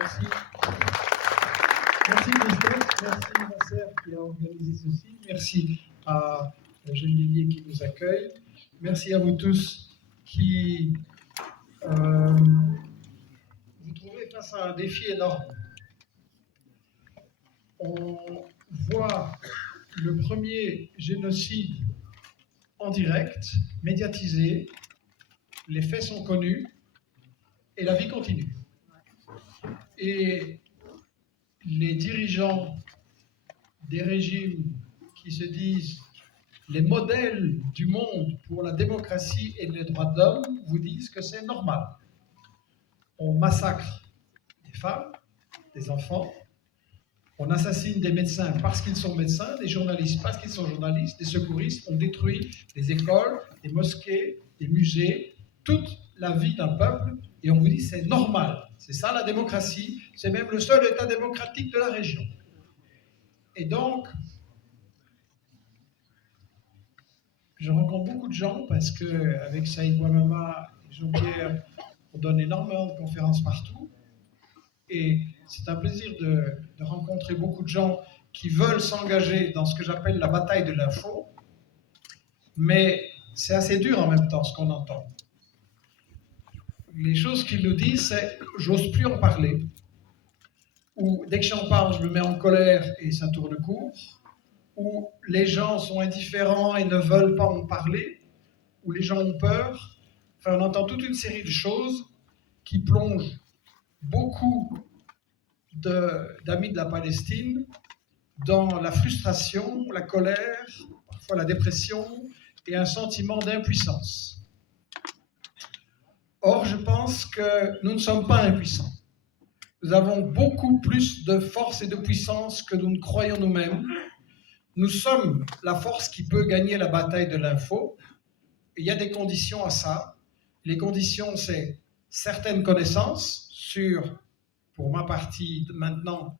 Merci. Merci Christophe, merci Nasser qui a organisé ceci, merci à Gennevilliers qui nous accueille, merci à vous tous qui vous trouvez face à un défi énorme. On voit le premier génocide en direct, médiatisé, les faits sont connus et la vie continue. Et les dirigeants des régimes qui se disent les modèles du monde pour la démocratie et les droits de l'homme vous disent que c'est normal. On massacre des femmes, des enfants, on assassine des médecins parce qu'ils sont médecins, des journalistes parce qu'ils sont journalistes, des secouristes, on détruit des écoles, des mosquées, des musées, toute la vie d'un peuple, et on vous dit c'est normal. C'est ça la démocratie, c'est même le seul État démocratique de la région. Et donc, je rencontre beaucoup de gens parce qu'avec Saïd Bouamama et Jean-Pierre, on donne énormément de conférences partout. Et c'est un plaisir de rencontrer beaucoup de gens qui veulent s'engager dans ce que j'appelle la bataille de l'info. Mais c'est assez dur en même temps ce qu'on entend. Les choses qu'ils nous disent, c'est « j'ose plus en parler » ou « dès que j'en parle, je me mets en colère et ça tourne court » ou « les gens sont indifférents et ne veulent pas en parler » ou « les gens ont peur ». Enfin, on entend toute une série de choses qui plongent beaucoup d'amis de la Palestine dans la frustration, la colère, parfois la dépression et un sentiment d'impuissance. Or, je pense que nous ne sommes pas impuissants. Nous avons beaucoup plus de force et de puissance que nous ne croyons nous-mêmes. Nous sommes la force qui peut gagner la bataille de l'info. Il y a des conditions à ça. Les conditions, c'est certaines connaissances sur, pour ma partie maintenant,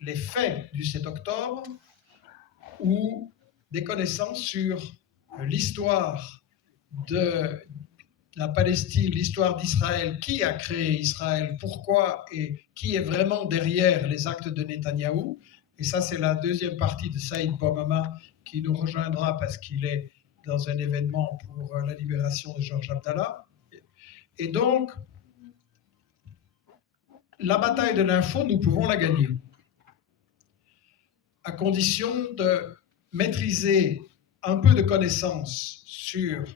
les faits du 7 octobre, ou des connaissances sur l'histoire de la Palestine, l'histoire d'Israël, qui a créé Israël, pourquoi et qui est vraiment derrière les actes de Netanyahou. Et ça, c'est la deuxième partie de Saïd Bouamama qui nous rejoindra parce qu'il est dans un événement pour la libération de Georges Abdallah. Et donc, la bataille de l'info, nous pouvons la gagner, à condition de maîtriser un peu de connaissances sur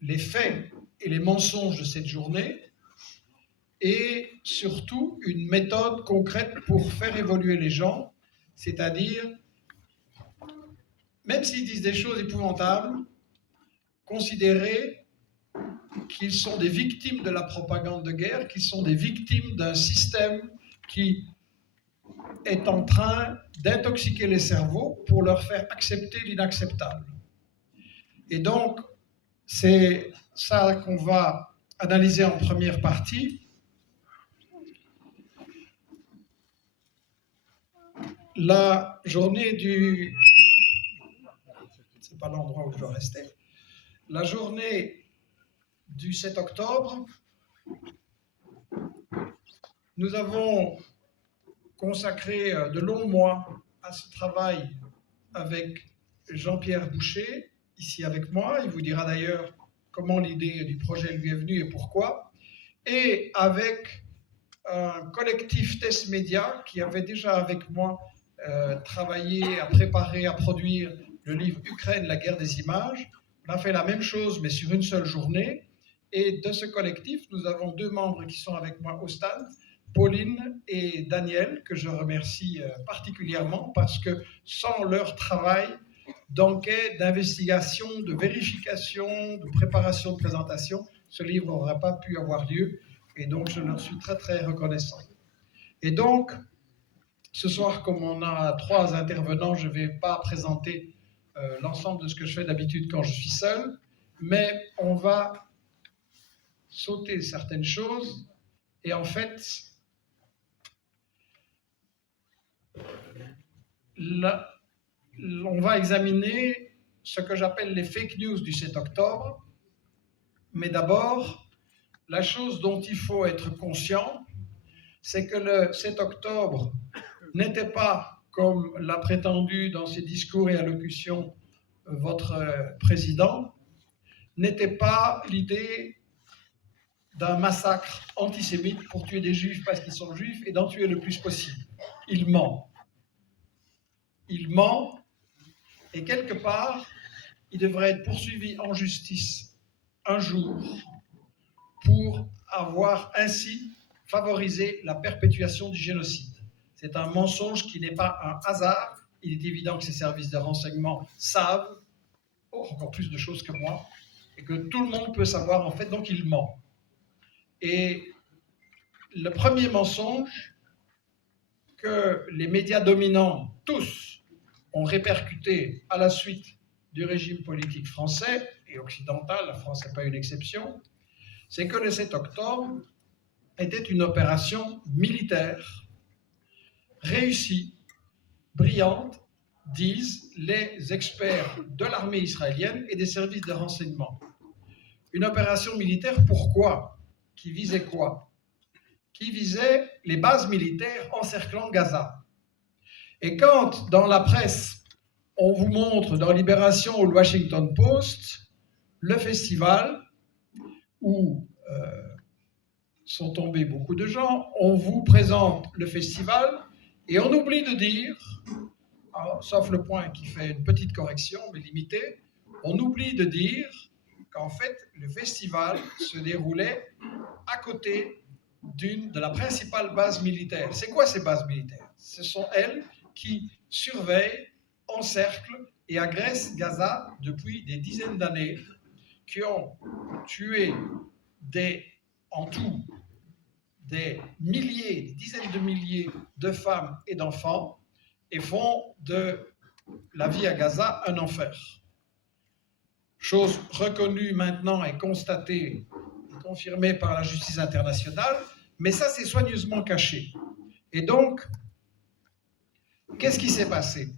les faits et les mensonges de cette journée, et surtout une méthode concrète pour faire évoluer les gens, c'est-à-dire, même s'ils disent des choses épouvantables, considérer qu'ils sont des victimes de la propagande de guerre, qu'ils sont des victimes d'un système qui est en train d'intoxiquer les cerveaux pour leur faire accepter l'inacceptable. Et donc, c'est ça qu'on va analyser en première partie. La journée du... C'est pas l'endroit où je dois rester. La journée du 7 octobre, nous avons consacré de longs mois à ce travail avec Jean-Pierre Boucher, ici avec moi. Il vous dira d'ailleurs comment l'idée du projet lui est venue et pourquoi. Et avec un collectif Test Média qui avait déjà avec moi travaillé à préparer, à produire le livre Ukraine, la guerre des images. On a fait la même chose mais sur une seule journée. Et de ce collectif, nous avons deux membres qui sont avec moi au stand, Pauline et Daniel, que je remercie particulièrement parce que sans leur travail d'enquête, d'investigation, de vérification, de préparation de présentation, ce livre n'aurait pas pu avoir lieu et donc je leur suis très très reconnaissant. Et donc, ce soir, comme on a 3 intervenants, je ne vais pas présenter l'ensemble de ce que je fais d'habitude quand je suis seul, mais on va sauter certaines choses et en fait, on va examiner ce que j'appelle les fake news du 7 octobre, mais d'abord, la chose dont il faut être conscient, c'est que le 7 octobre n'était pas, comme l'a prétendu dans ses discours et allocutions votre président, n'était pas l'idée d'un massacre antisémite pour tuer des juifs parce qu'ils sont juifs et d'en tuer le plus possible. Il ment. Il ment, et quelque part, il devrait être poursuivi en justice un jour pour avoir ainsi favorisé la perpétuation du génocide. C'est un mensonge qui n'est pas un hasard. Il est évident que ces services de renseignement savent encore plus de choses que moi, et que tout le monde peut savoir en fait, donc il ment. Et le premier mensonge que les médias dominants, tous, ont répercuté à la suite du régime politique français et occidental, la France n'est pas une exception, c'est que le 7 octobre était une opération militaire réussie, brillante, disent les experts de l'armée israélienne et des services de renseignement. Une opération militaire, pourquoi? Qui visait quoi? Qui visait les bases militaires encerclant Gaza. Et quand, dans la presse, on vous montre dans Libération ou le Washington Post le festival où sont tombés beaucoup de gens, on vous présente le festival et on oublie de dire, sauf le point qui fait une petite correction, mais limitée, on oublie de dire qu'en fait, le festival se déroulait à côté de la principale base militaire. C'est quoi ces bases militaires? Ce sont elles qui surveillent, encerclent et agressent Gaza depuis des dizaines d'années, qui ont tué en tout des milliers, des dizaines de milliers de femmes et d'enfants et font de la vie à Gaza un enfer. Chose reconnue maintenant et constatée, confirmée par la justice internationale, mais ça c'est soigneusement caché. Et donc, qu'est-ce qui s'est passé?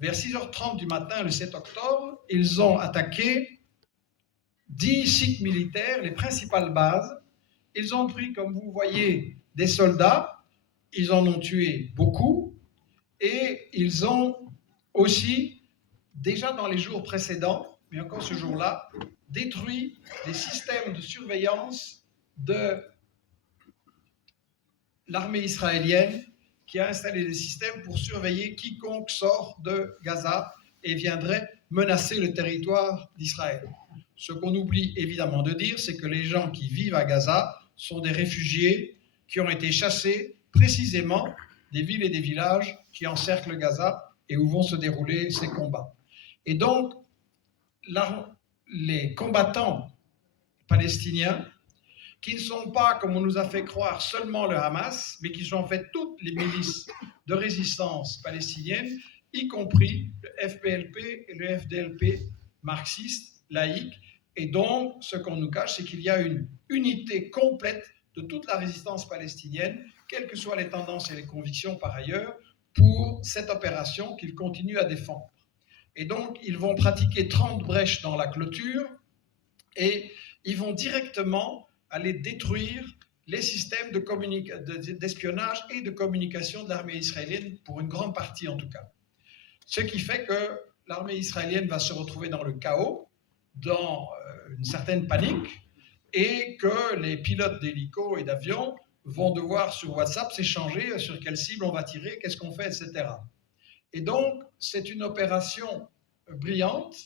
Vers 6h30 du matin, le 7 octobre, ils ont attaqué 10 sites militaires, les principales bases. Ils ont pris, comme vous voyez, des soldats, ils en ont tué beaucoup, et ils ont aussi, déjà dans les jours précédents, mais encore ce jour-là, détruit les systèmes de surveillance de l'armée israélienne qui a installé des systèmes pour surveiller quiconque sort de Gaza et viendrait menacer le territoire d'Israël. Ce qu'on oublie évidemment de dire, c'est que les gens qui vivent à Gaza sont des réfugiés qui ont été chassés précisément des villes et des villages qui encerclent Gaza et où vont se dérouler ces combats. Et donc, les combattants palestiniens, qui ne sont pas, comme on nous a fait croire, seulement le Hamas, mais qui sont en fait toutes les milices de résistance palestiniennes, y compris le FPLP et le FDLP marxiste, laïque. Et donc, ce qu'on nous cache, c'est qu'il y a une unité complète de toute la résistance palestinienne, quelles que soient les tendances et les convictions par ailleurs, pour cette opération qu'ils continuent à défendre. Et donc, ils vont pratiquer 30 brèches dans la clôture et ils vont directement aller détruire les systèmes d'espionnage et de communication de l'armée israélienne, pour une grande partie en tout cas. Ce qui fait que l'armée israélienne va se retrouver dans le chaos, dans une certaine panique, et que les pilotes d'hélicos et d'avions vont devoir sur WhatsApp s'échanger sur quelle cible on va tirer, qu'est-ce qu'on fait, etc. Et donc, c'est une opération brillante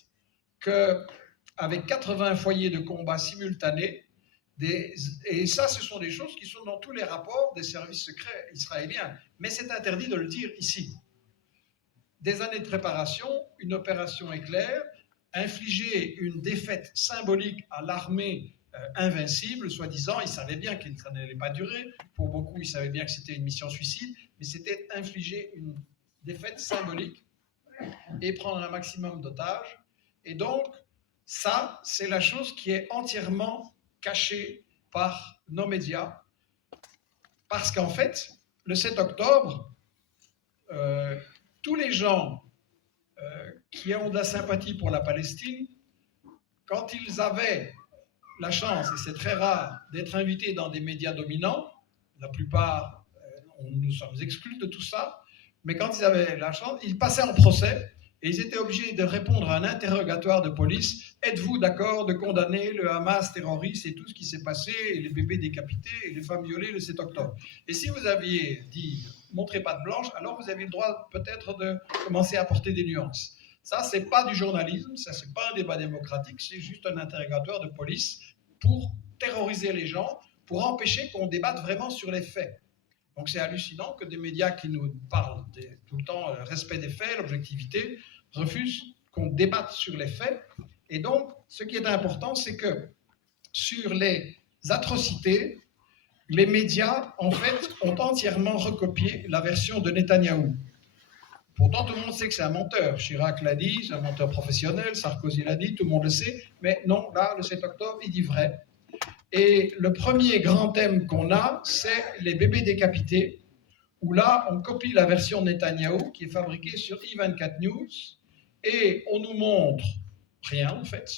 avec 80 foyers de combat simultanés, et ça, ce sont des choses qui sont dans tous les rapports des services secrets israéliens, mais c'est interdit de le dire ici. Des années de préparation, une opération éclair, infliger une défaite symbolique à l'armée invincible, soi-disant, ils savaient bien que ça n'allait pas durer, pour beaucoup, ils savaient bien que c'était une mission suicide, mais c'était infliger une défaite symbolique et prendre un maximum d'otages. Et donc, ça, c'est la chose qui est entièrement cachée par nos médias, parce qu'en fait, le 7 octobre, tous les gens qui ont de la sympathie pour la Palestine, quand ils avaient la chance, et c'est très rare, d'être invités dans des médias dominants, la plupart, nous sommes exclus de tout ça, mais quand ils avaient la chance, ils passaient en procès et ils étaient obligés de répondre à un interrogatoire de police. Êtes-vous d'accord de condamner le Hamas terroriste et tout ce qui s'est passé, et les bébés décapités et les femmes violées le 7 octobre? Et si vous aviez dit montrez pas de blanche, alors vous avez le droit peut-être de commencer à apporter des nuances. Ça, c'est pas du journalisme, ça, c'est pas un débat démocratique, c'est juste un interrogatoire de police pour terroriser les gens, pour empêcher qu'on débatte vraiment sur les faits. Donc c'est hallucinant que des médias qui nous parlent tout le temps le respect des faits, l'objectivité, refusent qu'on débatte sur les faits. Et donc, ce qui est important, c'est que sur les atrocités, les médias, en fait, ont entièrement recopié la version de Netanyahou. Pourtant, tout le monde sait que c'est un menteur. Chirac l'a dit, c'est un menteur professionnel, Sarkozy l'a dit, tout le monde le sait. Mais non, là, le 7 octobre, il dit vrai. Et le premier grand thème qu'on a, c'est les bébés décapités, où là, on copie la version Netanyahou qui est fabriquée sur i24 News, et on nous montre rien, en fait.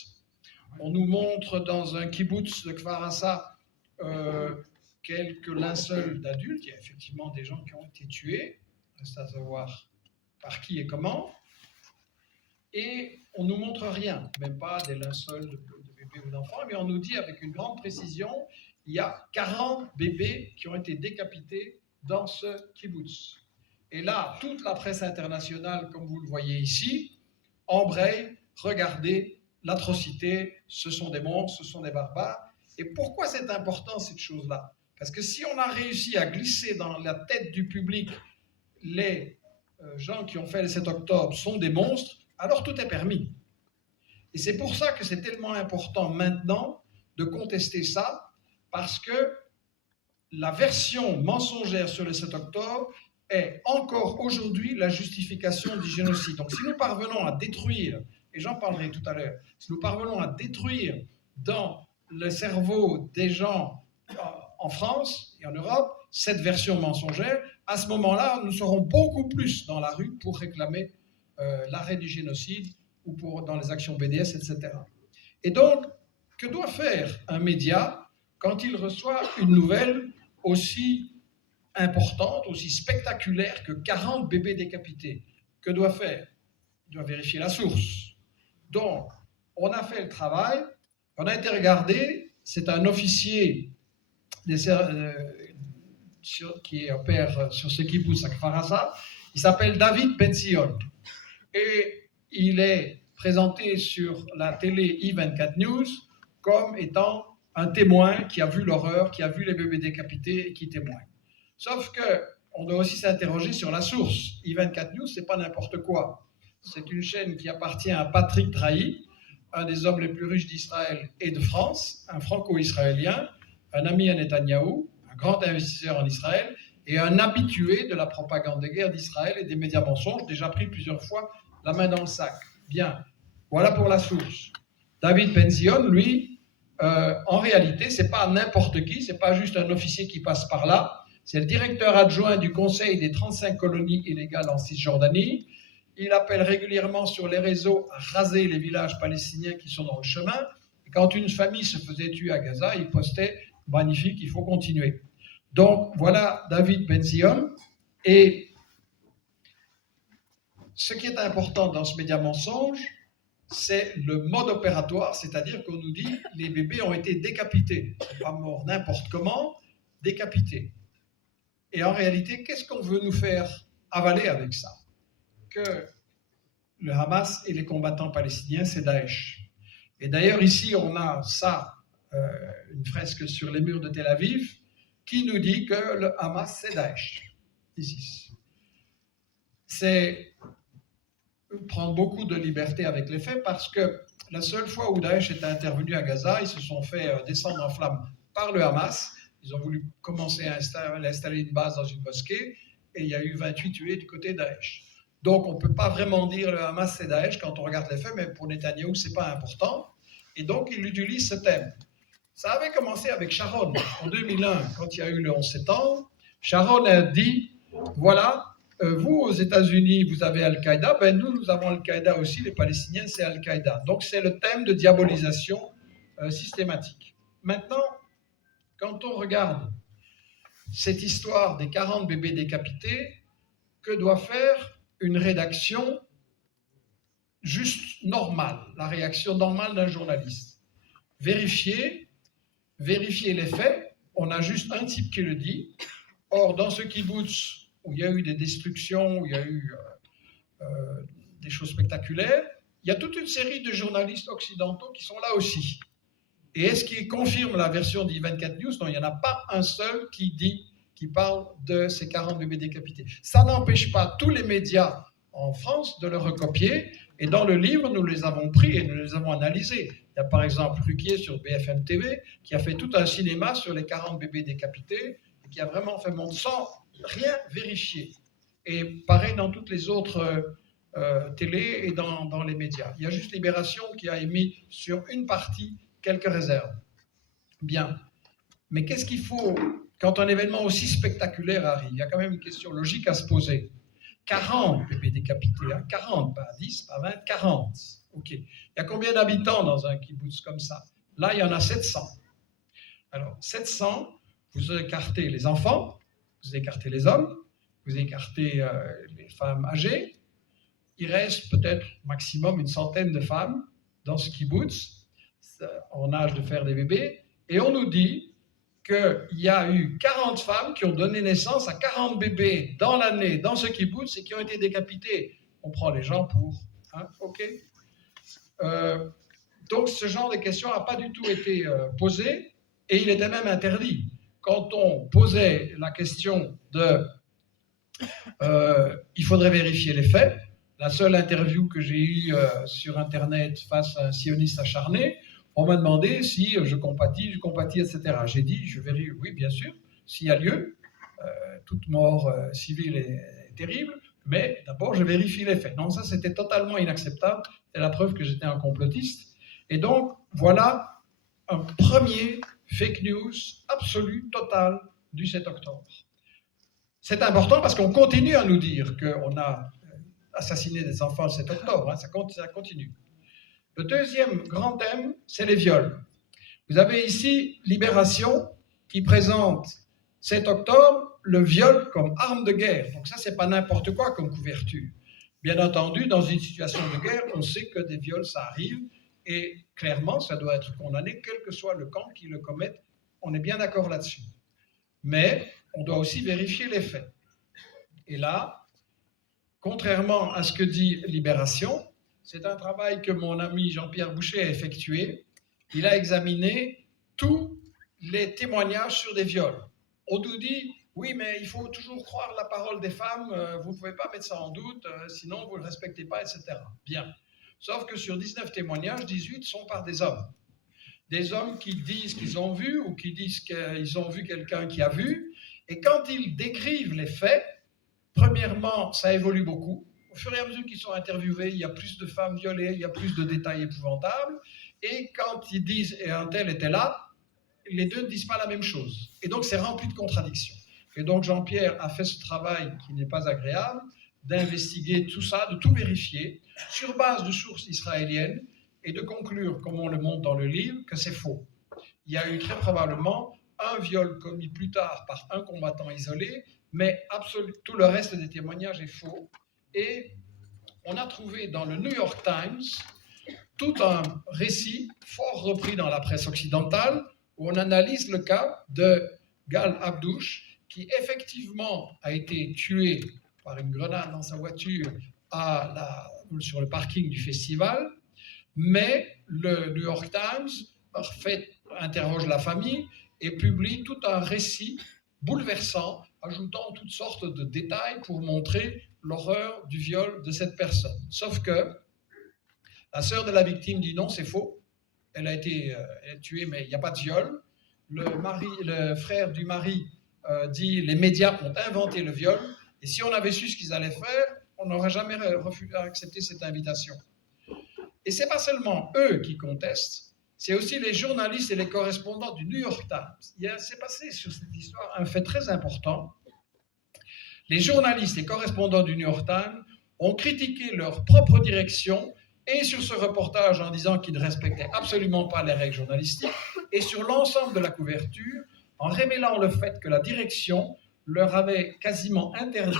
On nous montre dans un kibbutz de Kfar Assa quelques linceuls d'adultes. Il y a effectivement des gens qui ont été tués, reste à savoir par qui et comment. Et on ne nous montre rien, même pas des linceuls de bébés ou d'enfants, mais on nous dit avec une grande précision, il y a 40 bébés qui ont été décapités dans ce kibbutz. Et là, toute la presse internationale, comme vous le voyez ici, embraye, regardez l'atrocité, ce sont des monstres, ce sont des barbares. Et pourquoi c'est important cette chose-là? Parce que si on a réussi à glisser dans la tête du public les gens qui ont fait le 7 octobre sont des monstres, alors tout est permis. Et c'est pour ça que c'est tellement important maintenant de contester ça, parce que la version mensongère sur le 7 octobre est encore aujourd'hui la justification du génocide. Donc si nous parvenons à détruire, et j'en parlerai tout à l'heure, si nous parvenons à détruire dans le cerveau des gens en France et en Europe cette version mensongère, à ce moment-là, nous serons beaucoup plus dans la rue pour réclamer l'arrêt du génocide ou dans les actions BDS, etc. Et donc, que doit faire un média quand il reçoit une nouvelle aussi importante, aussi spectaculaire que 40 bébés décapités? Que doit faire? Il doit vérifier la source. Donc, on a fait le travail, on a été regardé, c'est un officier qui opère sur ce kibbutz à Kfar Assa, il s'appelle David Ben-Sion. Et il est présenté sur la télé i24 News comme étant un témoin qui a vu l'horreur, qui a vu les bébés décapités et qui témoigne. Sauf qu'on doit aussi s'interroger sur la source. i24 News, c'est pas n'importe quoi. C'est une chaîne qui appartient à Patrick Drahi, un des hommes les plus riches d'Israël et de France, un franco-israélien, un ami à Netanyahou, un grand investisseur en Israël, et un habitué de la propagande de guerre d'Israël et des médias mensonges, déjà pris plusieurs fois la main dans le sac. Bien, voilà pour la source. David Ben-Sion, lui, en réalité, c'est pas n'importe qui, c'est pas juste un officier qui passe par là, c'est le directeur adjoint du Conseil des 35 colonies illégales en Cisjordanie. Il appelle régulièrement sur les réseaux à raser les villages palestiniens qui sont dans le chemin. Et quand une famille se faisait tuer à Gaza, il postait « Magnifique, il faut continuer ». Donc, voilà David Ben-Sion. Et ce qui est important dans ce média mensonge, c'est le mode opératoire, c'est-à-dire qu'on nous dit les bébés ont été décapités. Ils ne sont pas morts n'importe comment, décapités. Et en réalité, qu'est-ce qu'on veut nous faire avaler avec ça? Que le Hamas et les combattants palestiniens, c'est Daesh. Et d'ailleurs, ici, on a ça, une fresque sur les murs de Tel Aviv, qui nous dit que le Hamas, c'est Daesh, ISIS. C'est prendre beaucoup de liberté avec les faits, parce que la seule fois où Daesh est intervenu à Gaza, ils se sont fait descendre en flammes par le Hamas. Ils ont voulu commencer à installer une base dans une mosquée, et il y a eu 28 tués du côté Daesh. Donc on ne peut pas vraiment dire le Hamas c'est Daesh quand on regarde les faits, mais pour Netanyahou, ce n'est pas important. Et donc il utilise ce thème. Ça avait commencé avec Sharon en 2001, quand il y a eu le 11 septembre. Sharon a dit, voilà, vous aux États-Unis, vous avez Al-Qaïda, ben nous avons Al-Qaïda aussi, les Palestiniens, c'est Al-Qaïda. Donc c'est le thème de diabolisation systématique. Maintenant, quand on regarde cette histoire des 40 bébés décapités, que doit faire une rédaction juste normale, la réaction normale d'un journaliste? Vérifier les faits. On a juste un type qui le dit. Or, dans ce kibbutz où il y a eu des destructions, où il y a eu des choses spectaculaires, il y a toute une série de journalistes occidentaux qui sont là aussi. Et est-ce qu'ils confirment la version d'I24 News? Non, il n'y en a pas un seul qui parle de ces 40 bébés décapités. Ça n'empêche pas tous les médias en France de le recopier. Et dans le livre, nous les avons pris et nous les avons analysés. Il y a par exemple Ruquier sur BFM TV qui a fait tout un cinéma sur les 40 bébés décapités et qui a vraiment fait montre sans rien vérifier. Et pareil dans toutes les autres télés et dans les médias. Il y a juste Libération qui a émis sur une partie quelques réserves. Bien. Mais qu'est-ce qu'il faut quand un événement aussi spectaculaire arrive? Il y a quand même une question logique à se poser. 40 bébés décapités, hein, 40, pas 10, pas 20, 40. OK. Il y a combien d'habitants dans un kibbutz comme ça? Là, il y en a 700. Alors, 700, vous écartez les enfants, vous écartez les hommes, vous écartez les femmes âgées. Il reste peut-être maximum une centaine de femmes dans ce kibbutz, en âge de faire des bébés, et on nous dit qu'il y a eu 40 femmes qui ont donné naissance à 40 bébés dans l'année, dans ce kibbutz, et qui ont été décapités. On prend les gens pour... Hein, OK. Donc ce genre de questions n'a pas du tout été posé, et il était même interdit. Quand on posait la question de... il faudrait vérifier les faits, la seule interview que j'ai eue sur Internet face à un sioniste acharné, on m'a demandé si je compatis, etc. J'ai dit, je vérifie, oui, bien sûr, s'il y a lieu, toute mort civile est terrible, mais d'abord, je vérifie les faits. Non, ça, c'était totalement inacceptable. C'est la preuve que j'étais un complotiste. Et donc, voilà un premier fake news absolu, total, du 7 octobre. C'est important parce qu'on continue à nous dire qu'on a assassiné des enfants le 7 octobre, hein, ça continue. Le deuxième grand thème, c'est les viols. Vous avez ici Libération qui présente 7 octobre le viol comme arme de guerre. Donc ça, c'est pas n'importe quoi comme couverture. Bien entendu, dans une situation de guerre, on sait que des viols, ça arrive, et clairement, ça doit être condamné, quel que soit le camp qui le commette. On est bien d'accord là-dessus. Mais on doit aussi vérifier les faits. Et là, contrairement à ce que dit Libération, c'est un travail que mon ami Jean-Pierre Boucher a effectué. Il a examiné tous les témoignages sur des viols. On nous dit, oui, mais il faut toujours croire la parole des femmes, vous ne pouvez pas mettre ça en doute, sinon vous ne le respectez pas, etc. Bien. Sauf que sur 19 témoignages, 18 sont par des hommes. Des hommes qui disent qu'ils ont vu ou qui disent qu'ils ont vu quelqu'un qui a vu. Et quand ils décrivent les faits, premièrement, ça évolue beaucoup. Au fur et à mesure qu'ils sont interviewés, il y a plus de femmes violées, il y a plus de détails épouvantables. Et quand ils disent « et un tel était là », les deux ne disent pas la même chose. Et donc, c'est rempli de contradictions. Et donc, Jean-Pierre a fait ce travail qui n'est pas agréable, d'investiguer tout ça, de tout vérifier, sur base de sources israéliennes, et de conclure, comme on le montre dans le livre, que c'est faux. Il y a eu très probablement un viol commis plus tard par un combattant isolé, mais tout le reste des témoignages est faux. Et on a trouvé dans le New York Times tout un récit fort repris dans la presse occidentale où on analyse le cas de Gal Abdouche qui effectivement a été tué par une grenade dans sa voiture sur le parking du festival, mais le New York Times interroge la famille et publie tout un récit bouleversant, ajoutant toutes sortes de détails pour montrer l'horreur du viol de cette personne. Sauf que la sœur de la victime dit non, c'est faux, elle a été tuée, mais il n'y a pas de viol. Le frère du mari dit les médias ont inventé le viol, et si on avait su ce qu'ils allaient faire, on n'aurait jamais accepté cette invitation. Et ce n'est pas seulement eux qui contestent, c'est aussi les journalistes et les correspondants du New York Times. Il s'est passé sur cette histoire un fait très important. Les journalistes et correspondants du New York Times ont critiqué leur propre direction et sur ce reportage en disant qu'ils ne respectaient absolument pas les règles journalistiques et sur l'ensemble de la couverture en révélant le fait que la direction leur avait quasiment interdit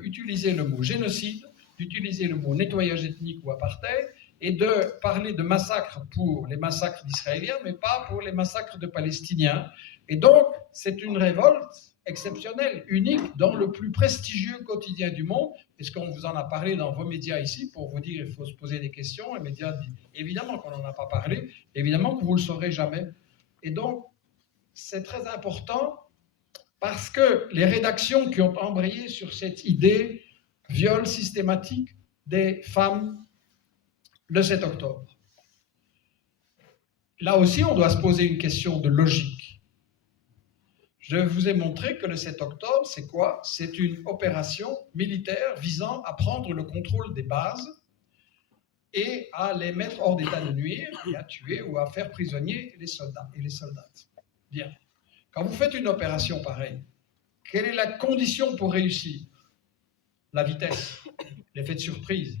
d'utiliser le mot génocide, d'utiliser le mot nettoyage ethnique ou apartheid, et de parler de massacres pour les massacres d'Israéliens, mais pas pour les massacres de Palestiniens. Et donc, c'est une révolte exceptionnelle, unique, dans le plus prestigieux quotidien du monde. Est-ce qu'on vous en a parlé dans vos médias ici pour vous dire qu'il faut se poser des questions? Les médias disent évidemment qu'on n'en a pas parlé, évidemment que vous ne le saurez jamais. Et donc, c'est très important parce que les rédactions qui ont embrayé sur cette idée viol systématique des femmes le 7 octobre. Là aussi, on doit se poser une question de logique. Je vous ai montré que le 7 octobre, c'est quoi? C'est une opération militaire visant à prendre le contrôle des bases et à les mettre hors d'état de nuire, et à tuer ou à faire prisonniers les soldats et les soldates. Bien. Quand vous faites une opération pareille, quelle est la condition pour réussir? La vitesse, l'effet de surprise.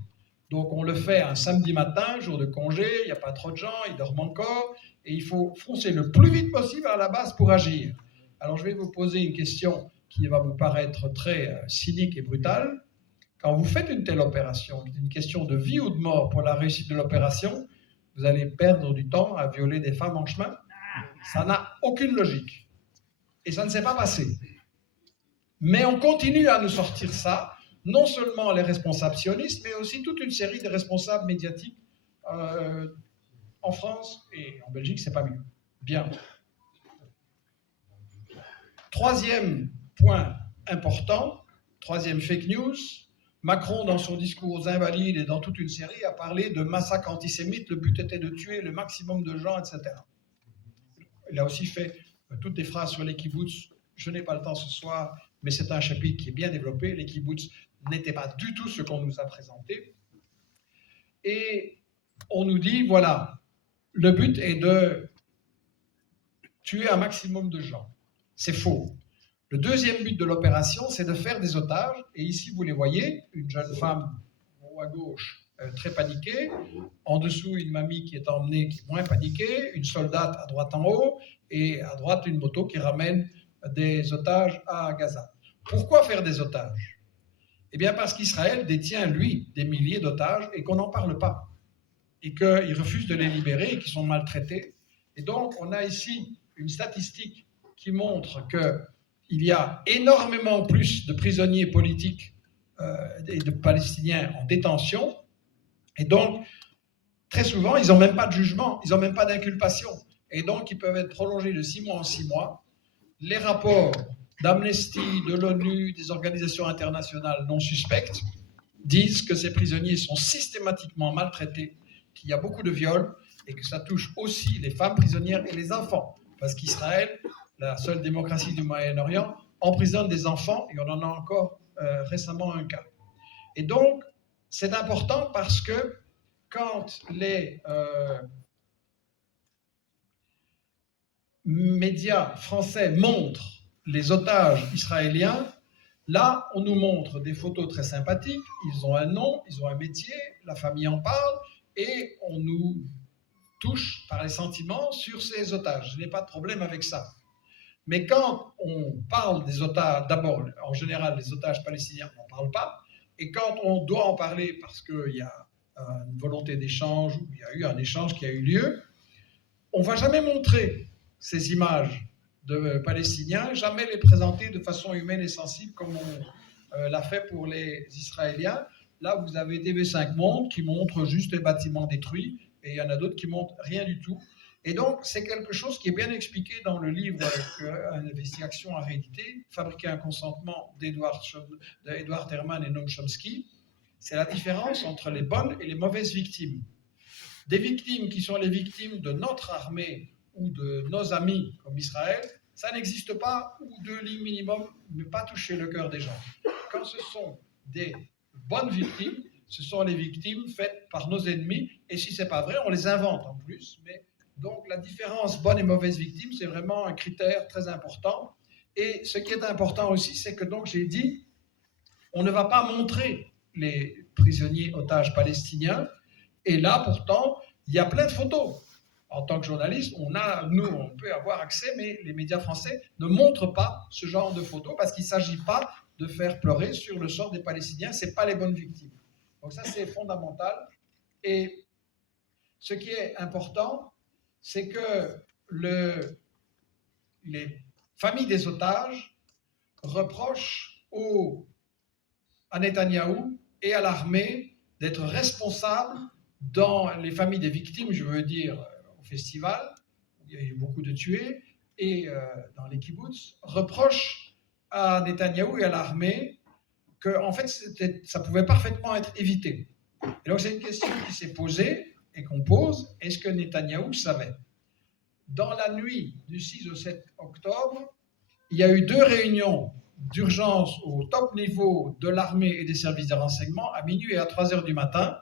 Donc on le fait un samedi matin, jour de congé, il n'y a pas trop de gens, ils dorment encore, et il faut foncer le plus vite possible à la base pour agir. Alors je vais vous poser une question qui va vous paraître très cynique et brutale. Quand vous faites une telle opération, une question de vie ou de mort pour la réussite de l'opération, vous allez perdre du temps à violer des femmes en chemin? Ça n'a aucune logique. Et ça ne s'est pas passé. Mais on continue à nous sortir ça, non seulement les responsables sionistes, mais aussi toute une série de responsables médiatiques en France et en Belgique, c'est pas mieux. Bien. Troisième point important, troisième fake news, Macron, dans son discours aux Invalides et dans toute une série, a parlé de massacre antisémite, le but était de tuer le maximum de gens, etc. Il a aussi fait toutes des phrases sur les kibboutz. Je n'ai pas le temps ce soir, mais c'est un chapitre qui est bien développé. Les kibboutz n'étaient pas du tout ce qu'on nous a présenté. Et on nous dit, voilà, le but est de tuer un maximum de gens. C'est faux. Le deuxième but de l'opération, c'est de faire des otages. Et ici, vous les voyez, une jeune femme en haut à gauche, très paniquée. En dessous, une mamie qui est emmenée, qui est moins paniquée. Une soldate à droite en haut. Et à droite, une moto qui ramène des otages à Gaza. Pourquoi faire des otages? Eh bien, parce qu'Israël détient, lui, des milliers d'otages et qu'on n'en parle pas. Et qu'il refuse de les libérer et qu'ils sont maltraités. Et donc, on a ici une statistique qui montre qu'il y a énormément plus de prisonniers politiques et de Palestiniens en détention. Et donc, très souvent, ils n'ont même pas de jugement, ils n'ont même pas d'inculpation. Et donc, ils peuvent être prolongés de 6 mois en 6 mois. Les rapports d'Amnesty, de l'ONU, des organisations internationales non suspectes disent que ces prisonniers sont systématiquement maltraités, qu'il y a beaucoup de viols et que ça touche aussi les femmes prisonnières et les enfants. Parce qu'Israël, la seule démocratie du Moyen-Orient, emprisonne des enfants et on en a encore récemment un cas. Et donc, c'est important parce que quand les médias français montrent les otages israéliens, là, on nous montre des photos très sympathiques, ils ont un nom, ils ont un métier, la famille en parle, et on nous touche par les sentiments sur ces otages. Je n'ai pas de problème avec ça. Mais quand on parle des otages, d'abord, en général, les otages palestiniens, on n'en parle pas, et quand on doit en parler parce qu'il y a une volonté d'échange, ou il y a eu un échange qui a eu lieu, on ne va jamais montrer ces images de Palestiniens, jamais les présenter de façon humaine et sensible comme on l'a fait pour les Israéliens. Là, vous avez TV5 Monde qui montre juste les bâtiments détruits, et il y en a d'autres qui montrent rien du tout. Et donc, c'est quelque chose qui est bien expliqué dans le livre Investigation à rééditer, Fabriquer un consentement d'Edward Herman et Noam Chomsky. C'est la différence entre les bonnes et les mauvaises victimes. Des victimes qui sont les victimes de notre armée ou de nos amis comme Israël, ça n'existe pas, ou 2 lignes minimum, ne pas toucher le cœur des gens. Quand ce sont des bonnes victimes, ce sont les victimes faites par nos ennemis, et si ce n'est pas vrai, on les invente en plus. Mais donc la différence bonne et mauvaise victime, c'est vraiment un critère très important. Et ce qui est important aussi, c'est que donc j'ai dit, on ne va pas montrer les prisonniers otages palestiniens, et là pourtant, il y a plein de photos. En tant que journaliste, on peut avoir accès, mais les médias français ne montrent pas ce genre de photos parce qu'il ne s'agit pas de faire pleurer sur le sort des Palestiniens, ce n'est pas les bonnes victimes. Donc ça, c'est fondamental. Et ce qui est important, c'est que les familles des otages reprochent à Netanyahou et à l'armée d'être responsables dans les familles des victimes, je veux dire, au festival, où il y a eu beaucoup de tués, et dans les kibbutz, reprochent à Netanyahou et à l'armée que, en fait, ça pouvait parfaitement être évité. Et donc, c'est une question qui s'est posée et qu'on pose, est-ce que Netanyahou savait? Dans la nuit du 6 au 7 octobre, il y a eu 2 réunions d'urgence au top niveau de l'armée et des services de renseignement, à minuit et à 3 heures du matin.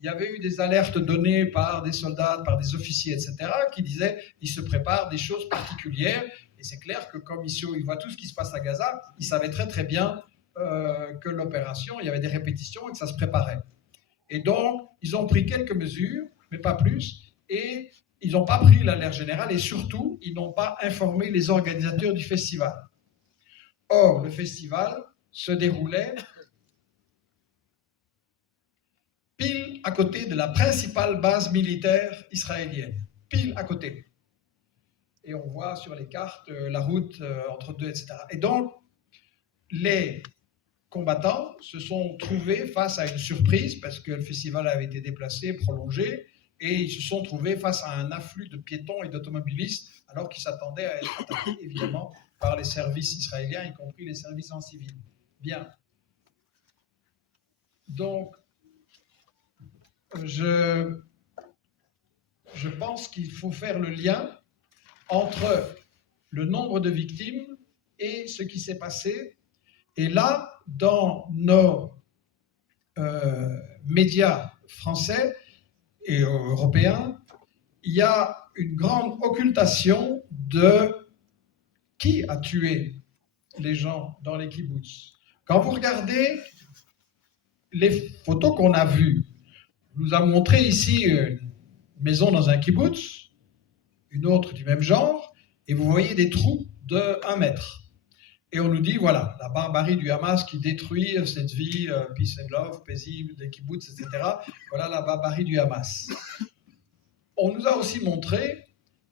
Il y avait eu des alertes données par des soldats, par des officiers, etc., qui disaient qu'il se prépare des choses particulières. Et c'est clair que comme ils voient tout ce qui se passe à Gaza, ils savaient très très bien que l'opération, il y avait des répétitions et que ça se préparait. Et donc, ils ont pris quelques mesures, mais pas plus, et ils n'ont pas pris l'alerte générale, et surtout, ils n'ont pas informé les organisateurs du festival. Or, le festival se déroulait pile à côté de la principale base militaire israélienne, pile à côté. Et on voit sur les cartes la route entre deux, etc. Et donc, les combattants se sont trouvés face à une surprise, parce que le festival avait été déplacé, prolongé, et ils se sont trouvés face à un afflux de piétons et d'automobilistes, alors qu'ils s'attendaient à être attaqués, évidemment, par les services israéliens, y compris les services en civil. Bien. Donc, je pense qu'il faut faire le lien entre le nombre de victimes et ce qui s'est passé. Et là, dans nos médias français et européens, il y a une grande occultation de qui a tué les gens dans les kibbutz. Quand vous regardez les photos qu'on a vues, on nous a montré ici une maison dans un kibbutz, une autre du même genre, et vous voyez des trous de 1 mètre. Et on nous dit, voilà, la barbarie du Hamas qui détruit cette vie, peace and love, paisible, des kibbutz, etc. Voilà la barbarie du Hamas. On nous a aussi montré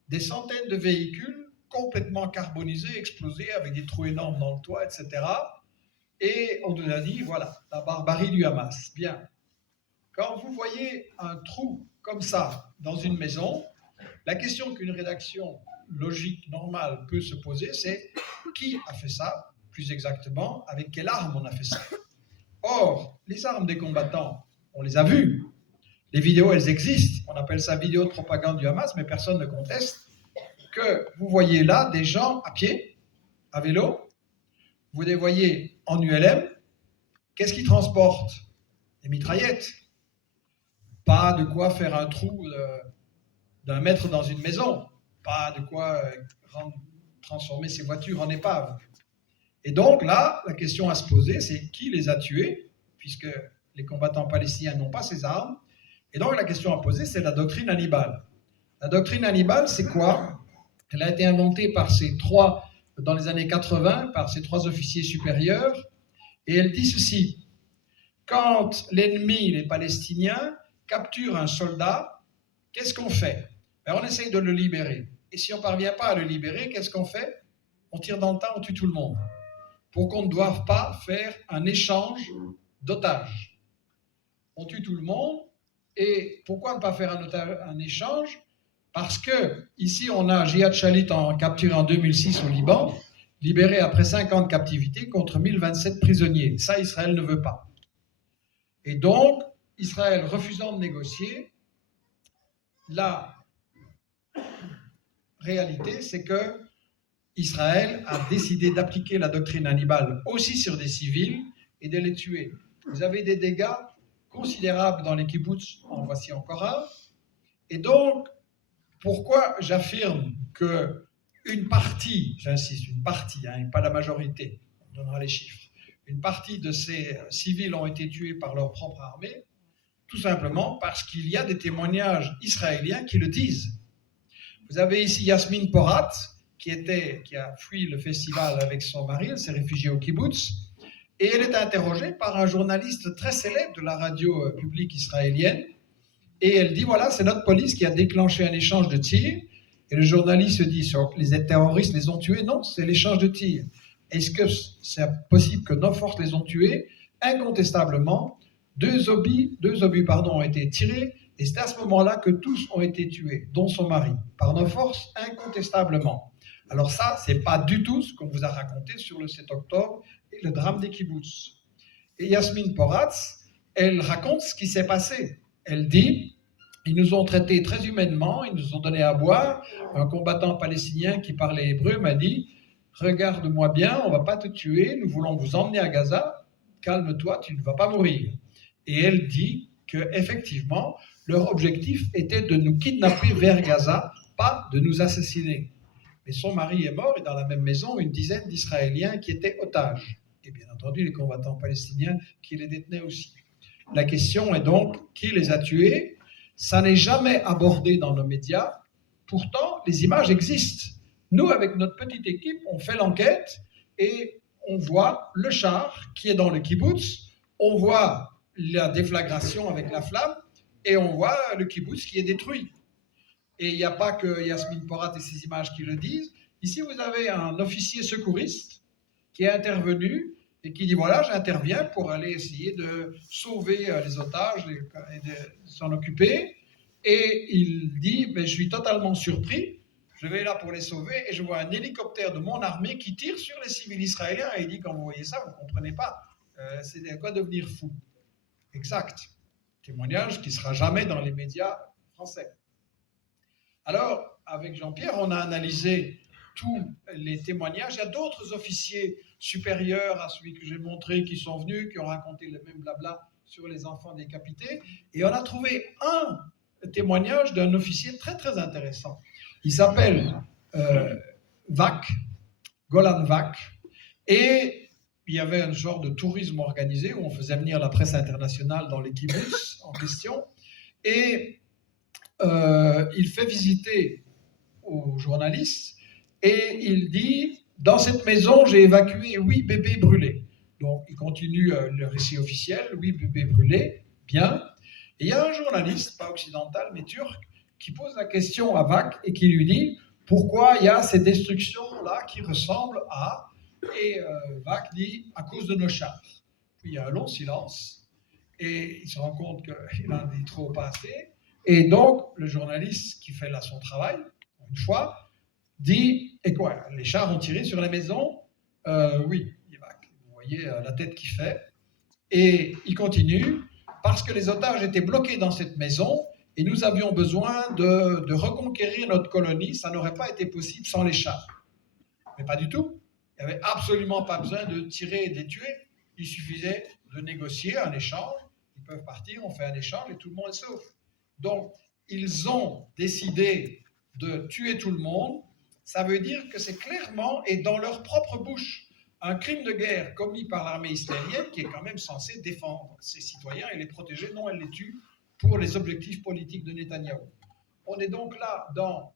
des centaines de véhicules complètement carbonisés, explosés, avec des trous énormes dans le toit, etc. Et on nous a dit, voilà, la barbarie du Hamas. Bien. Quand vous voyez un trou comme ça dans une maison, la question qu'une rédaction logique, normale, peut se poser, c'est qui a fait ça, plus exactement, avec quelle arme on a fait ça. Or, les armes des combattants, on les a vues. Les vidéos, elles existent. On appelle ça vidéo de propagande du Hamas, mais personne ne conteste que vous voyez là des gens à pied, à vélo, vous les voyez en ULM. Qu'est-ce qu'ils transportent? Des mitraillettes. Pas de quoi faire un trou d'1 mètre dans une maison. Pas de quoi transformer ces voitures en épave. Et donc là, la question à se poser, c'est qui les a tués, puisque les combattants palestiniens n'ont pas ces armes. Et donc la question à poser, c'est la doctrine Hannibal. La doctrine Hannibal, c'est quoi? Elle a été inventée dans les années 80 par ces 3 officiers supérieurs, et elle dit ceci: quand l'ennemi, les Palestiniens, capture un soldat, qu'est-ce qu'on fait? On essaye de le libérer. Et si on ne parvient pas à le libérer, qu'est-ce qu'on fait? On tire dans le tas, on tue tout le monde. Pour qu'on ne doive pas faire un échange d'otages. On tue tout le monde. Et pourquoi ne pas faire un échange? Parce que ici, on a Jihad Shalit capturé en 2006 au Liban, libéré après 5 ans de captivité contre 1027 prisonniers. Ça, Israël ne veut pas. Et donc, Israël refusant de négocier, la réalité, c'est que Israël a décidé d'appliquer la doctrine Hannibal aussi sur des civils et de les tuer. Vous avez des dégâts considérables dans les kibbutz, en voici encore un. Et donc, pourquoi j'affirme que une partie, j'insiste, une partie, et pas la majorité, on donnera les chiffres, une partie de ces civils ont été tués par leur propre armée, tout simplement parce qu'il y a des témoignages israéliens qui le disent. Vous avez ici Yasmine Porat, qui a fui le festival avec son mari, elle s'est réfugiée au kibbutz, et elle est interrogée par un journaliste très célèbre de la radio publique israélienne, et elle dit, voilà, c'est notre police qui a déclenché un échange de tirs, et le journaliste dit, les terroristes les ont tués? Non, c'est l'échange de tirs. Est-ce que c'est possible que nos forces les ont tués? Incontestablement, deux obus ont été tirés, et c'est à ce moment-là que tous ont été tués, dont son mari, par nos forces, incontestablement. Alors ça, c'est pas du tout ce qu'on vous a raconté sur le 7 octobre et le drame des kibbutz. Et Yasmine Poratz, elle raconte ce qui s'est passé. Elle dit, ils nous ont traités très humainement, ils nous ont donné à boire. Un combattant palestinien qui parlait hébreu m'a dit, regarde-moi bien, on ne va pas te tuer, nous voulons vous emmener à Gaza, calme-toi, tu ne vas pas mourir. Et elle dit qu'effectivement, leur objectif était de nous kidnapper vers Gaza, pas de nous assassiner. Mais son mari est mort et dans la même maison, une dizaine d'Israéliens qui étaient otages. Et bien entendu, les combattants palestiniens qui les détenaient aussi. La question est donc, qui les a tués? Ça n'est jamais abordé dans nos médias. Pourtant, les images existent. Nous, avec notre petite équipe, on fait l'enquête et on voit le char qui est dans le kibbutz, on voit la déflagration avec la flamme et on voit le kibbutz qui est détruit. Et il n'y a pas que Yasmine Porat et ces images qui le disent. Ici, vous avez un officier secouriste qui est intervenu et qui dit, voilà, j'interviens pour aller essayer de sauver les otages et de s'en occuper. Et il dit, ben, je suis totalement surpris, je vais là pour les sauver, et je vois un hélicoptère de mon armée qui tire sur les civils israéliens, et il dit, quand vous voyez ça, vous ne comprenez pas, c'est à quoi devenir fou. Exact. Témoignage qui ne sera jamais dans les médias français. Alors, avec Jean-Pierre, on a analysé tous les témoignages. Il y a d'autres officiers supérieurs à celui que j'ai montré qui sont venus, qui ont raconté le même blabla sur les enfants décapités. Et on a trouvé un témoignage d'un officier très très intéressant. Il s'appelle Vak, Golan Vak, et il y avait un genre de tourisme organisé où on faisait venir la presse internationale dans les kibbutz en question, et il fait visiter aux journalistes et il dit, dans cette maison, j'ai évacué 8 bébés brûlés. Donc, il continue le récit officiel, 8 bébés brûlés, bien. Et il y a un journaliste, pas occidental, mais turc, qui pose la question à Vak et qui lui dit, pourquoi il y a ces destructions-là qui ressemblent à... Et Vak dit, à cause de nos chars. Puis il y a un long silence et il se rend compte qu'il en dit trop pas assez. Et donc, le journaliste qui fait là son travail, une fois, dit, et quoi, les chars ont tiré sur la maison? Oui, vous voyez la tête qu'il fait. Et il continue, parce que les otages étaient bloqués dans cette maison, et nous avions besoin de reconquérir notre colonie, ça n'aurait pas été possible sans les chars. Mais pas du tout. Il n'y avait absolument pas besoin de tirer et de les tuer. Il suffisait de négocier un échange. Ils peuvent partir, on fait un échange et tout le monde est sauf. Donc, ils ont décidé de tuer tout le monde. Ça veut dire que c'est clairement, et dans leur propre bouche, un crime de guerre commis par l'armée israélienne qui est quand même censée défendre ses citoyens et les protéger. Non, elle les tue pour les objectifs politiques de Netanyahou. On est donc là dans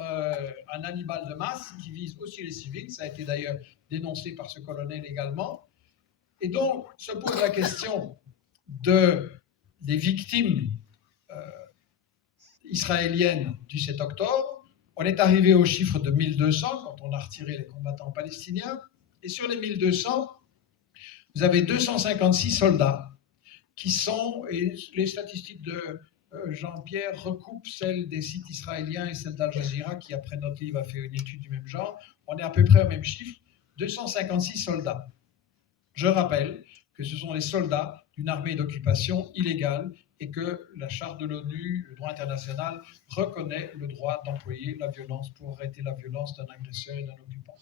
un animal de masse qui vise aussi les civils. Ça a été d'ailleurs dénoncé par ce colonel également. Et donc, se pose la question des victimes israéliennes du 7 octobre. On est arrivé au chiffre de 1200 quand on a retiré les combattants palestiniens. Et sur les 1200, vous avez 256 soldats qui sont, et les statistiques de Jean-Pierre recoupent celles des sites israéliens et celles d'Al Jazeera qui, après notre livre, a fait une étude du même genre. On est à peu près au même chiffre, 256 soldats. Je rappelle que ce sont les soldats d'une armée d'occupation illégale et que la charte de l'ONU, le droit international, reconnaît le droit d'employer la violence pour arrêter la violence d'un agresseur et d'un occupant.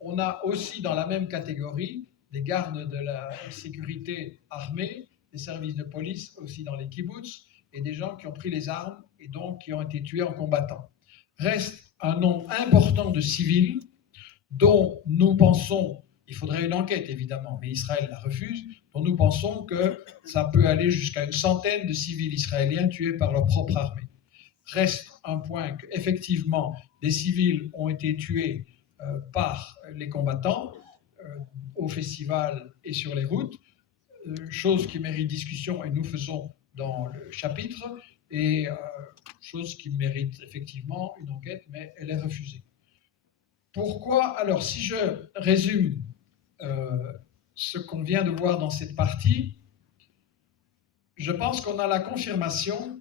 On a aussi dans la même catégorie des gardes de la sécurité armée, des services de police aussi dans les kibbutz, et des gens qui ont pris les armes et donc qui ont été tués en combattant. Reste un nombre important de civils dont nous pensons, il faudrait une enquête évidemment, mais Israël la refuse, dont nous pensons que ça peut aller jusqu'à une centaine de civils israéliens tués par leur propre armée. reste un point qu'effectivement, des civils ont été tués par les combattants au festival et sur les routes, chose qui mérite discussion et nous faisons dans le chapitre, et chose qui mérite effectivement une enquête, mais elle est refusée. Pourquoi? Alors, si je résume ce qu'on vient de voir dans cette partie, je pense qu'on a la confirmation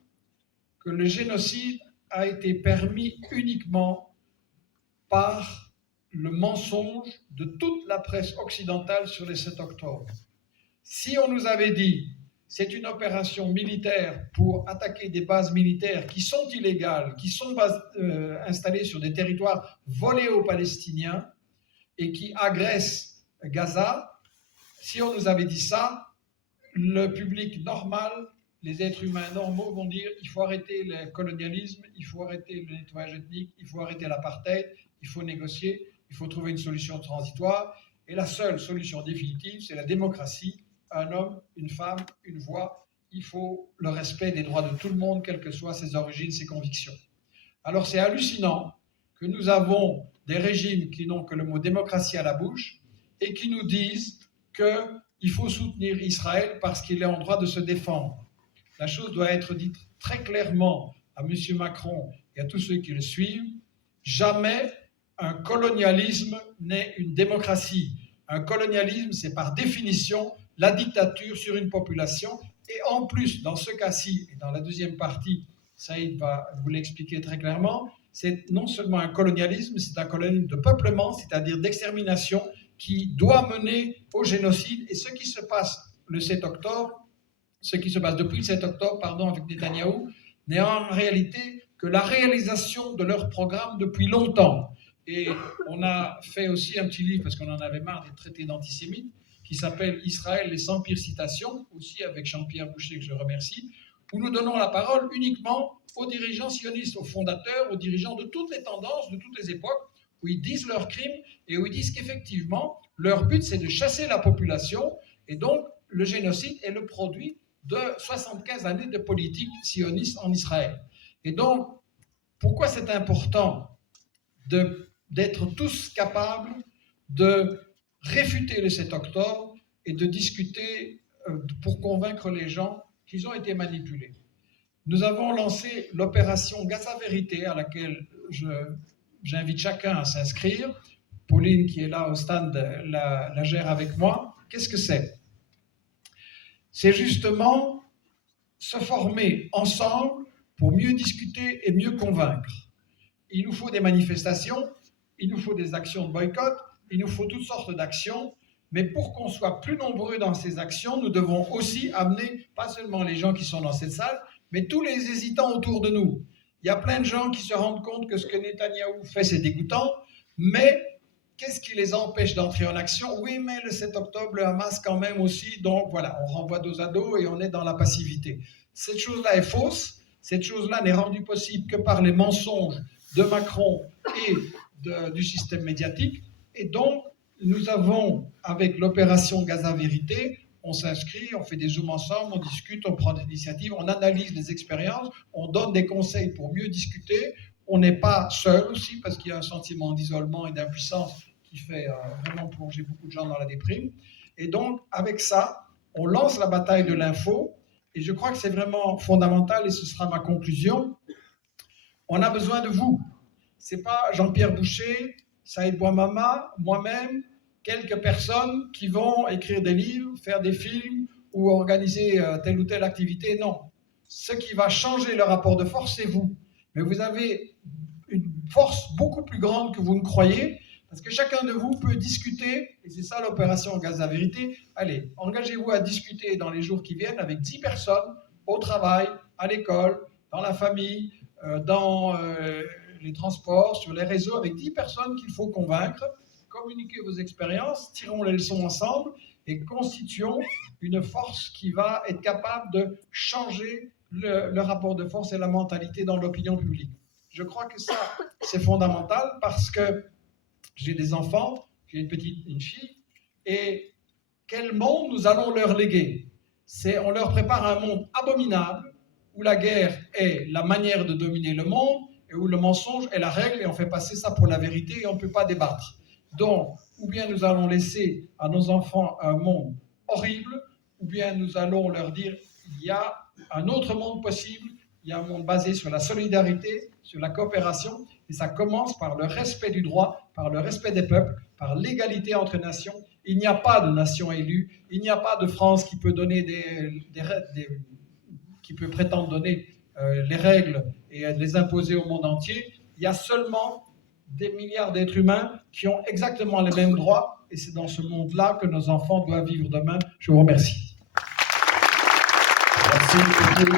que le génocide a été permis uniquement par le mensonge de toute la presse occidentale sur les 7 octobre. Si on nous avait dit c'est une opération militaire pour attaquer des bases militaires qui sont illégales, qui sont installées sur des territoires volés aux Palestiniens et qui agressent Gaza, si on nous avait dit ça, le public normal, les êtres humains normaux vont dire il faut arrêter le colonialisme, il faut arrêter le nettoyage ethnique, il faut arrêter l'apartheid, il faut négocier, il faut trouver une solution transitoire, et la seule solution définitive, c'est la démocratie. Un homme, une femme, une voix, il faut le respect des droits de tout le monde, quelles que soient ses origines, ses convictions. Alors c'est hallucinant que nous avons des régimes qui n'ont que le mot démocratie à la bouche et qui nous disent qu'il faut soutenir Israël parce qu'il est en droit de se défendre. La chose doit être dite très clairement à M. Macron et à tous ceux qui le suivent. Jamais un colonialisme n'est une démocratie. Un colonialisme, c'est par définition la dictature sur une population. Et en plus, dans ce cas-ci, et dans la deuxième partie, Saïd va vous l'expliquer très clairement, c'est non seulement un colonialisme, c'est un colonialisme de peuplement, c'est-à-dire d'extermination, qui doit mener au génocide. Et ce qui se passe le 7 octobre, ce qui se passe depuis le 7 octobre, avec Netanyahou, n'est en réalité que la réalisation de leur programme depuis longtemps. Et on a fait aussi un petit livre, parce qu'on en avait marre des traités d'antisémites, qui s'appelle « Israël, les 100 pires citations », aussi avec Jean-Pierre Boucher, que je remercie, où nous donnons la parole uniquement aux dirigeants sionistes, aux fondateurs, aux dirigeants de toutes les tendances, de toutes les époques, où ils disent leurs crimes et où ils disent qu'effectivement, leur but, c'est de chasser la population. Et donc, le génocide est le produit de 75 années de politique sioniste en Israël. Et donc, pourquoi c'est important d'être tous capables de réfuter le 7 octobre et de discuter pour convaincre les gens qu'ils ont été manipulés? Nous avons lancé l'opération Gaza Vérité, à laquelle j'invite chacun à s'inscrire. Pauline, qui est là au stand, la gère avec moi. Qu'est-ce que c'est? C'est justement se former ensemble pour mieux discuter et mieux convaincre. Il nous faut des manifestations, il nous faut des actions de boycott, il nous faut toutes sortes d'actions, mais pour qu'on soit plus nombreux dans ces actions, nous devons aussi amener, pas seulement les gens qui sont dans cette salle, mais tous les hésitants autour de nous. Il y a plein de gens qui se rendent compte que ce que Netanyahou fait, c'est dégoûtant, mais qu'est-ce qui les empêche d'entrer en action? Oui, mais le 7 octobre, le Hamas quand même aussi, donc voilà, on renvoie dos à dos et on est dans la passivité. Cette chose-là est fausse, cette chose-là n'est rendue possible que par les mensonges de Macron et du système médiatique, et donc nous avons, avec l'opération Gaza Vérité, on s'inscrit, on fait des zooms ensemble, on discute, on prend des initiatives, on analyse les expériences, on donne des conseils pour mieux discuter. On n'est pas seul aussi, parce qu'il y a un sentiment d'isolement et d'impuissance qui fait vraiment plonger beaucoup de gens dans la déprime. Et donc, avec ça, on lance la bataille de l'info, et je crois que c'est vraiment fondamental, et ce sera ma conclusion. On a besoin de vous. C'est pas Jean-Pierre Boucher, Saïd Bouamama, moi-même, quelques personnes qui vont écrire des livres, faire des films ou organiser telle ou telle activité. Non. Ce qui va changer le rapport de force, c'est vous. Mais vous avez une force beaucoup plus grande que vous ne croyez, parce que chacun de vous peut discuter, et c'est ça l'opération Gaza Vérité. Allez, engagez-vous à discuter dans les jours qui viennent avec 10 personnes, au travail, à l'école, dans la famille, dans les transports, sur les réseaux, avec 10 personnes qu'il faut convaincre. Communiquez vos expériences, tirons les leçons ensemble et constituons une force qui va être capable de changer le rapport de force et la mentalité dans l'opinion publique. Je crois que ça, c'est fondamental parce que j'ai des enfants, j'ai une fille, et quel monde nous allons leur léguer? On leur prépare un monde abominable où la guerre est la manière de dominer le monde et où le mensonge est la règle et on fait passer ça pour la vérité et on ne peut pas débattre. Donc, ou bien nous allons laisser à nos enfants un monde horrible, ou bien nous allons leur dire il y a un autre monde possible, il y a un monde basé sur la solidarité, sur la coopération, et ça commence par le respect du droit, par le respect des peuples, par l'égalité entre nations. Il n'y a pas de nation élue, il n'y a pas de France qui peut donner qui peut prétendre donner les règles et les imposer au monde entier. Il y a seulement des milliards d'êtres humains qui ont exactement les mêmes droits, et c'est dans ce monde-là que nos enfants doivent vivre demain. Je vous remercie. Merci beaucoup.